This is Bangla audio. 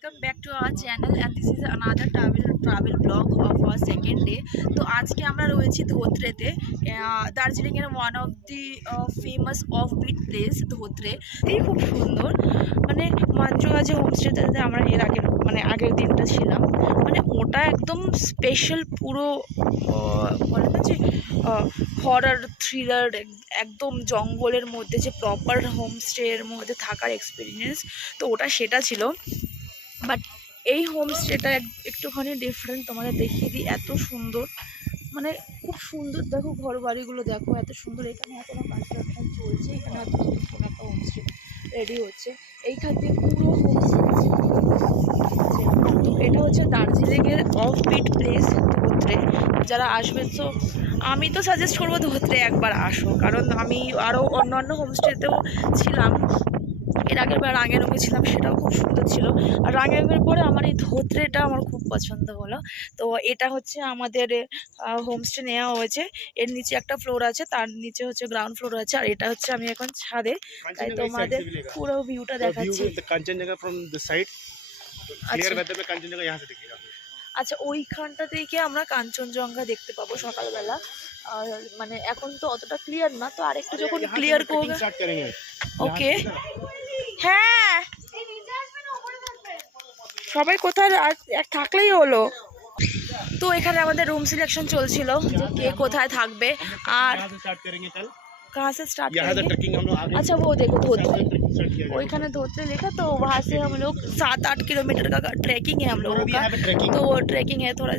welcome back to our channel and this is another travel vlog of our second day. তো আজকে আমরা রয়েছি ধোত্রেতে, দার্জিলিং এর one of the famous offbeat place Dhotrey. এই খুব সুন্দর, মানে মাঞ্জুয়া যে হোমস্টেটাতে আমরা এর আগে আগের দিনটা ছিলাম, মানে ওটা একদম স্পেশাল, পুরো বলে না যে হরর থ্রিলার, একদম জঙ্গলের মধ্যে যে প্রপার হোমস্টের মধ্যে থাকার এক্সপিরিয়েন্স, তো ওটা সেটা ছিল। বাট এই হোমস্টেটা একটুখানি ডিফারেন্ট, তোমাদের দেখিয়ে দিই। এত সুন্দর, মানে খুব সুন্দর, দেখো ঘর বাড়িগুলো দেখো এত সুন্দর। এখানে এখনো কনস্ট্রাকশন চলছে, এখানে এত সুন্দর একটা হোমস্টে রেডি হচ্ছে। এইখান থেকে পুরো হোমস্টে, এটা হচ্ছে দার্জিলিংয়ের অফ বিট প্লেস ধোত্রে। যারা আসবে, তো আমি তো সাজেস্ট করবো ধোত্রে একবার আসো, কারণ আমি আরও অন্যান্য হোমস্টেতেও ছিলাম। এর আগের বার রাঙেরঙে ছিলাম, সেটাও খুব সুন্দর ছিল। আর রাঙেরঙের পরে আমার এই ধোত্রেটা আমার খুব পছন্দ হলো। তো এটা হচ্ছে আমাদের হোমস্টে নেওয়া হয়েছে। এর নিচে একটা ফ্লোর আছে, তার নিচে হচ্ছে গ্রাউন্ড ফ্লোর আছে, আর এটা হচ্ছে আমি এখন ছাদে, তাই তোমাদের পুরো ভিউটা দেখাচ্ছি। আচ্ছা, ওইখানটা থেকে আমরা কাঞ্চনজঙ্ঘা দেখতে পাবো সকালবেলা। আর মানে এখন তো অতটা ক্লিয়ার না, তো আরেকটু যখন ক্লিয়ার করবে। ওকে, হ্যাঁ সবাই কোথায় থাকলেই হলো। তো এখানে আমাদের রুম সিলেকশন চলছিল যে কে কোথায় থাকবে। আর कहाँ से स्टार्ट करेंगे? अच्छा वो देखो धोत्रे, ওইখানে ধোত্রে লেখা, तो वहाँ से हम लोग 7-8 किलोमीटर का ट्रैकिंग है हम लोगों का। तो वो ट्रैकिंग है थोड़ा